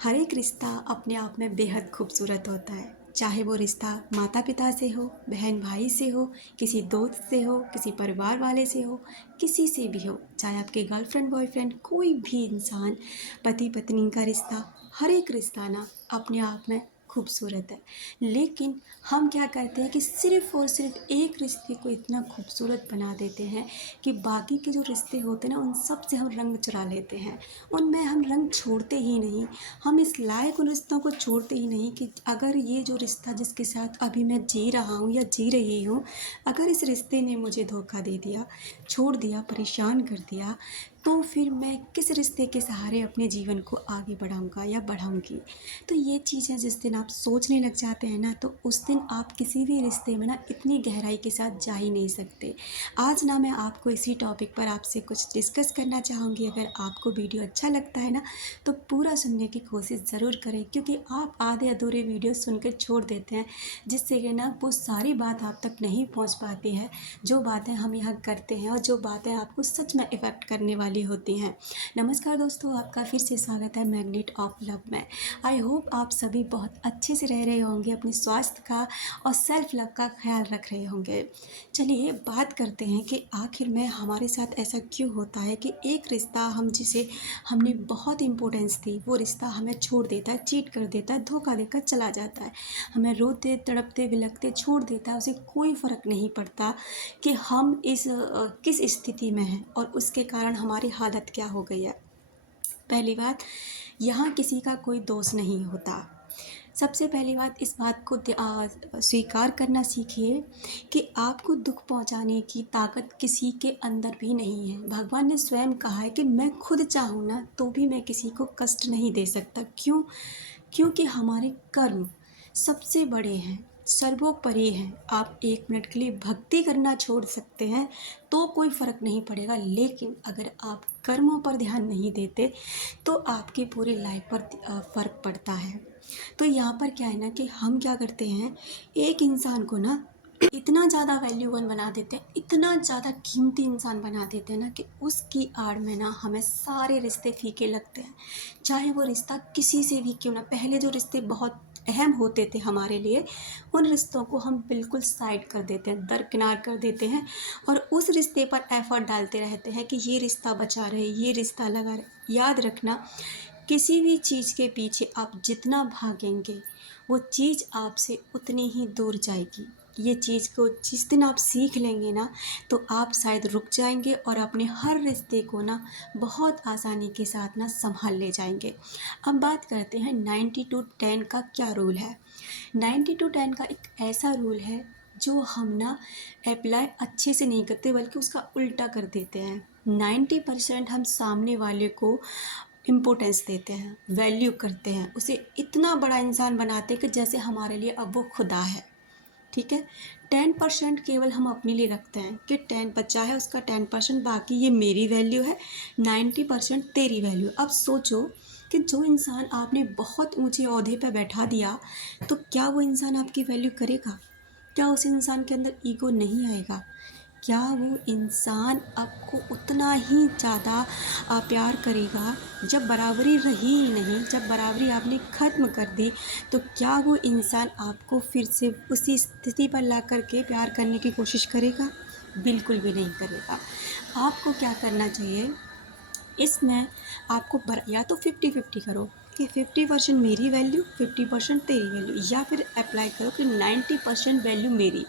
हर एक रिश्ता अपने आप में बेहद खूबसूरत होता है। चाहे वो रिश्ता माता पिता से हो, बहन भाई से हो, किसी दोस्त से हो, किसी परिवार वाले से हो, किसी से भी हो, चाहे आपके गर्लफ्रेंड बॉयफ्रेंड, कोई भी इंसान, पति पत्नी का रिश्ता, हर एक रिश्ता ना अपने आप में खूबसूरत है। लेकिन हम क्या करते हैं कि सिर्फ़ और सिर्फ एक रिश्ते को इतना खूबसूरत बना देते हैं कि बाकी के जो रिश्ते होते हैं ना, उन सब से हम रंग चुरा लेते हैं। उनमें हम रंग छोड़ते ही नहीं। हम इस लायक उन रिश्तों को छोड़ते ही नहीं कि अगर ये जो रिश्ता जिसके साथ अभी मैं जी रहा हूँ या जी रही हूँ, अगर इस रिश्ते ने मुझे धोखा दे दिया, छोड़ दिया, परेशान कर दिया, तो फिर मैं किस रिश्ते के सहारे अपने जीवन को आगे बढ़ाऊँगा या बढ़ाऊँगी। तो ये चीज़ें जिस दिन आप सोचने लग जाते हैं ना, तो उस दिन आप किसी भी रिश्ते में ना इतनी गहराई के साथ जा ही नहीं सकते। आज ना मैं आपको इसी टॉपिक पर आपसे कुछ डिस्कस करना चाहूँगी। अगर आपको वीडियो अच्छा लगता है ना, तो पूरा सुनने की कोशिश ज़रूर करें, क्योंकि आप आधे अधूरे वीडियो सुनकर छोड़ देते हैं, जिससे कि ना वो सारी बात आप तक नहीं पहुंच पाती है जो बातें हम यहाँ करते हैं और जो बातें आपको सच में इफ़ेक्ट करने वाली होती हैं। नमस्कार दोस्तों, आपका फिर से स्वागत है मैग्नेट ऑफ लव में। आई होप आप सभी बहुत अच्छे से रह रहे होंगे, अपने स्वास्थ्य का और सेल्फ लव का ख्याल रख रहे होंगे। चलिए बात करते हैं कि आखिर में हमारे साथ ऐसा क्यों होता है कि एक रिश्ता हम जिसे हमने बहुत इम्पोर्टेंस दी, वो रिश्ता हमें छोड़ देता है, चीट कर देता है, धोखा देकर चला जाता है, हमें रोते तड़पते बिलखते छोड़ देता है। उसे कोई फ़र्क नहीं पड़ता कि हम किस स्थिति में हैं और उसके कारण हमारी हालत क्या हो गई है। पहली बात, यहाँ किसी का कोई दोष नहीं होता। सबसे पहली बात, इस बात को स्वीकार करना सीखिए कि आपको दुख पहुंचाने की ताकत किसी के अंदर भी नहीं है। भगवान ने स्वयं कहा है कि मैं खुद चाहूँ ना तो भी मैं किसी को कष्ट नहीं दे सकता। क्यों? क्योंकि हमारे कर्म सबसे बड़े हैं, सर्वोपरि हैं। आप एक मिनट के लिए भक्ति करना छोड़ सकते हैं तो कोई फ़र्क नहीं पड़ेगा, लेकिन अगर आप कर्मों पर ध्यान नहीं देते तो आपकी पूरी लाइफ पर फ़र्क पड़ता है। तो यहाँ पर क्या है ना कि हम क्या करते हैं, एक इंसान को ना इतना ज़्यादा वैल्यूबल बना देते हैं, इतना ज़्यादा कीमती इंसान बना देते हैं ना कि उसकी आड़ में ना हमें सारे रिश्ते फीके लगते हैं। चाहे वो रिश्ता किसी से भी क्यों ना, पहले जो रिश्ते बहुत अहम होते थे हमारे लिए, उन रिश्तों को हम बिल्कुल साइड कर देते हैं, दरकिनार कर देते हैं और उस रिश्ते पर एफर्ट डालते रहते हैं कि ये रिश्ता बचा रहे, ये रिश्ता लगा रहे। याद रखना, किसी भी चीज़ के पीछे आप जितना भागेंगे, वो चीज़ आपसे उतनी ही दूर जाएगी। ये चीज़ को जिस दिन आप सीख लेंगे ना, तो आप शायद रुक जाएंगे और अपने हर रिश्ते को ना बहुत आसानी के साथ ना संभाल ले जाएंगे। अब बात करते हैं 90-10 का क्या रूल है। 90-10 का एक ऐसा रूल है जो हम ना अप्लाई अच्छे से नहीं करते, बल्कि उसका उल्टा कर देते हैं। 90% हम सामने वाले को इम्पोर्टेंस देते हैं, वैल्यू करते हैं, उसे इतना बड़ा इंसान बनाते हैं कि जैसे हमारे लिए अब वो खुदा है। ठीक है। 10% केवल हम अपने लिए रखते हैं कि 10 बचा है, उसका 10%, बाकी ये मेरी वैल्यू है, 90% तेरी वैल्यू। अब सोचो कि जो इंसान आपने बहुत ऊंचे ओहदे पर बैठा दिया, तो क्या वो इंसान आपकी वैल्यू करेगा? क्या उस इंसान के अंदर ईगो नहीं आएगा? क्या वो इंसान आपको उतना ही ज़्यादा प्यार करेगा? जब बराबरी रही ही नहीं, जब बराबरी आपने ख़त्म कर दी, तो क्या वो इंसान आपको फिर से उसी स्थिति पर ला कर के प्यार करने की कोशिश करेगा? बिल्कुल भी नहीं करेगा। आपको क्या करना चाहिए, इसमें आपको या तो 50-50 करो कि 50% मेरी वैल्यू, 50% तेरी वैल्यू, या फिर अप्लाई करो कि 90% वैल्यू मेरी,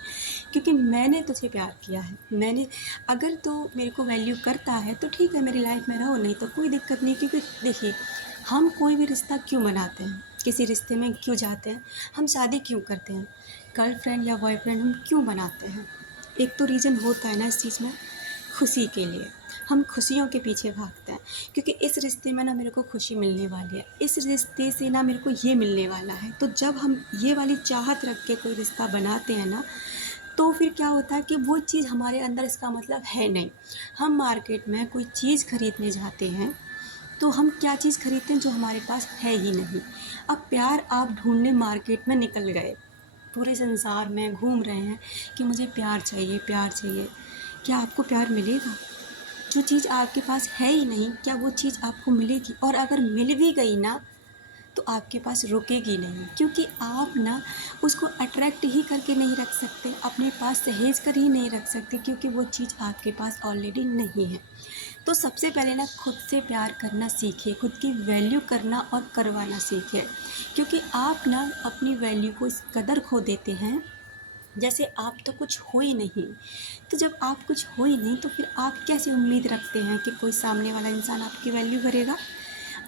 क्योंकि मैंने तुझे प्यार किया है। मैंने, अगर तो मेरे को वैल्यू करता है तो ठीक है, मेरी लाइफ में रहो, नहीं तो कोई दिक्कत नहीं। क्योंकि देखिए, हम कोई भी रिश्ता क्यों बनाते हैं, किसी रिश्ते में क्यों जाते हैं, हम शादी क्यों करते हैं, गर्लफ्रेंड या बॉयफ्रेंड हम क्यों बनाते हैं, एक तो रीज़न होता है ना इस चीज़ में, खुशी के लिए। हम खुशियों के पीछे भागते हैं, क्योंकि इस रिश्ते में ना मेरे को खुशी मिलने वाली है, इस रिश्ते से ना मेरे को ये मिलने वाला है। तो जब हम ये वाली चाहत रख के कोई रिश्ता बनाते हैं ना, तो फिर क्या होता है कि वो चीज़ हमारे अंदर, इसका मतलब है नहीं। हम मार्केट में कोई चीज़ खरीदने जाते हैं, तो हम क्या चीज़ खरीदते हैं जो हमारे पास है ही नहीं। अब प्यार आप ढूंढने मार्केट में निकल गए, पूरे संसार में घूम रहे हैं कि मुझे प्यार चाहिए, प्यार चाहिए। क्या आपको प्यार मिलेगा? जो चीज़ आपके पास है ही नहीं, क्या वो चीज़ आपको मिलेगी? और अगर मिल भी गई ना, तो आपके पास रुकेगी नहीं, क्योंकि आप ना उसको अट्रैक्ट ही करके नहीं रख सकते, अपने पास सहेज कर ही नहीं रख सकते, क्योंकि वो चीज़ आपके पास ऑलरेडी नहीं है। तो सबसे पहले ना खुद से प्यार करना सीखिए, खुद की वैल्यू करना और करवाना सीखिए, क्योंकि आप ना अपनी वैल्यू को इस कदर खो देते हैं जैसे आप तो कुछ हो ही नहीं। तो जब आप कुछ हो ही नहीं तो फिर आप कैसे उम्मीद रखते हैं कि कोई सामने वाला इंसान आपकी वैल्यू करेगा।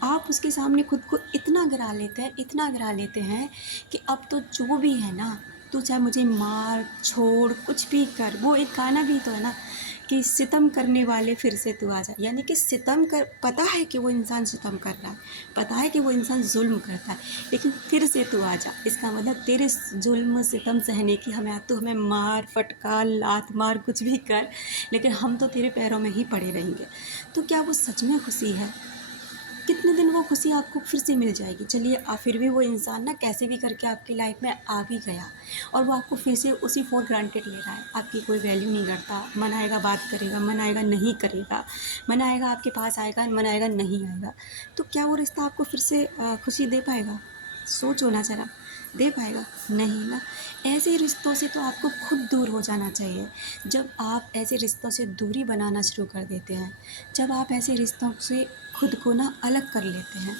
आप उसके सामने खुद को इतना गिरा लेते हैं, इतना गिरा लेते हैं कि अब तो जो भी है ना, तू चाहे मुझे मार छोड़ कुछ भी कर। वो एक गाना भी तो है ना कि सितम करने वाले फिर से तू आ जा, यानी कि सितम कर, पता है कि वो इंसान सितम कर रहा है, पता है कि वो इंसान जुल्म करता है, लेकिन फिर से तू आ जा। इसका मतलब तेरे जुल्म सितम सहने की हमें, तो हमें मार फटकार लात मार कुछ भी कर, लेकिन हम तो तेरे पैरों में ही पड़े रहेंगे। तो क्या वो सच में खुशी है? कितने दिन वो खुशी आपको फिर से मिल जाएगी? चलिए फिर भी वो इंसान ना कैसे भी करके आपकी लाइफ में आ भी गया और वो आपको फिर से उसी फॉर ग्रांटेड ले रहा है, आपकी कोई वैल्यू नहीं करता। मन आएगा बात करेगा, मन आएगा नहीं करेगा, मन आएगा आपके पास आएगा, मन आएगा नहीं आएगा। तो क्या वो रिश्ता आपको फिर से खुशी दे पाएगा? सोचो ना ज़रा, दे पाएगा? नहीं ना। ऐसे रिश्तों से तो आपको खुद दूर हो जाना चाहिए। जब आप ऐसे रिश्तों से दूरी बनाना शुरू कर देते हैं, जब आप ऐसे रिश्तों से खुद को ना अलग कर लेते हैं,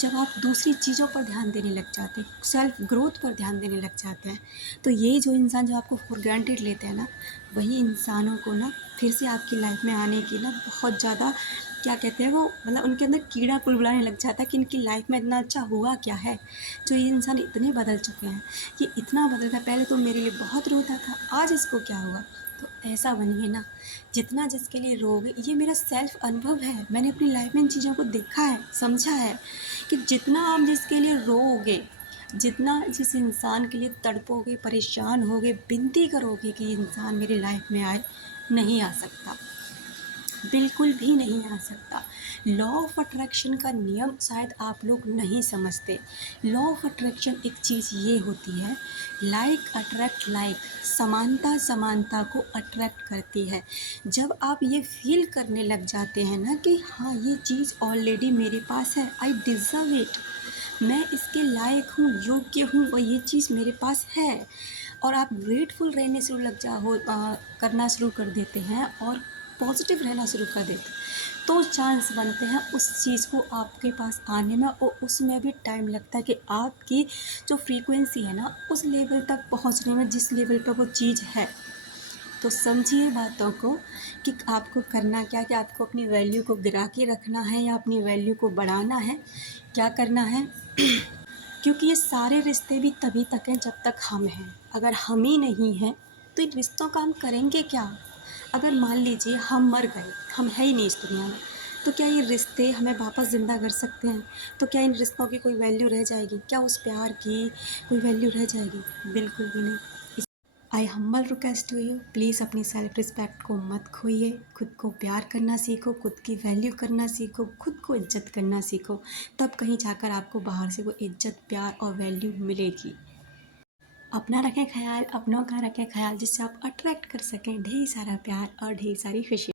जब आप दूसरी चीज़ों पर ध्यान देने लग जाते हैं, सेल्फ ग्रोथ पर ध्यान देने लग जाते हैं, तो ये जो इंसान जो आपको फॉर ग्रांटेड लेते हैं ना, वही इंसानों को ना फिर से आपकी लाइफ में आने की ना बहुत ज़्यादा, क्या कहते हैं वो, मतलब उनके अंदर कीड़ा कुलबुलाने लग जाता है कि इनकी लाइफ में इतना अच्छा हुआ क्या है, जो ये इंसान इतने बदल चुके हैं, ये इतना बदल गया, पहले तो मेरे लिए बहुत रोता था, आज इसको क्या हुआ। तो ऐसा बनिए ना, जितना जिसके लिए रोगे, ये मेरा सेल्फ अनुभव है, मैंने अपनी लाइफ में इन चीज़ों को देखा है, समझा है कि जितना आप जिसके लिए रोओगे, जितना जिस इंसान के लिए तड़पोगे, परेशान होगे, विनती करोगे कि ये इंसान मेरी लाइफ में आए, नहीं आ सकता, बिल्कुल भी नहीं आ सकता। लॉ ऑफ अट्रैक्शन का नियम शायद आप लोग नहीं समझते। लॉ ऑफ अट्रैक्शन एक चीज़ ये होती है, लाइक अट्रैक्ट लाइक, समानता समानता को अट्रैक्ट करती है। जब आप ये फील करने लग जाते हैं ना कि हाँ ये चीज़ ऑलरेडी मेरे पास है, आई डिज़र्व इट, मैं इसके लायक हूँ, योग्य हूँ और ये चीज़ मेरे पास है, और आप ग्रेटफुल रहने शुरू करना शुरू कर देते हैं और पॉजिटिव रहना शुरू कर देते हैं, तो चांस बनते हैं उस चीज़ को आपके पास आने में, और उसमें भी टाइम लगता है कि आपकी जो फ्रीक्वेंसी है ना उस लेवल तक पहुंचने में जिस लेवल पर वो चीज़ है। तो समझिए बातों को कि आपको करना क्या, कि आपको अपनी वैल्यू को गिरा के रखना है या अपनी वैल्यू को बढ़ाना है, क्या करना है। क्योंकि ये सारे रिश्ते भी तभी तक हैं जब तक हम हैं। अगर हम ही नहीं हैं तो इन रिश्तों का हम करेंगे क्या? अगर मान लीजिए हम मर गए, हम है ही नहीं इस दुनिया में, तो क्या ये रिश्ते हमें वापस ज़िंदा कर सकते हैं? तो क्या इन रिश्तों की कोई वैल्यू रह जाएगी? क्या उस प्यार की कोई वैल्यू रह जाएगी? बिल्कुल भी नहीं। I humble request to you, please अपनी सेल्फ रिस्पेक्ट को मत खोइए, खुद को प्यार करना सीखो, खुद की वैल्यू करना सीखो, खुद को इज्जत करना सीखो, तब कहीं जाकर आपको बाहर से वो इज्जत प्यार और वैल्यू मिलेगी। अपना रखें ख्याल, अपनों का रखें ख्याल, जिससे आप अट्रैक्ट कर सकें ढेर सारा प्यार और ढेर सारी खुशी।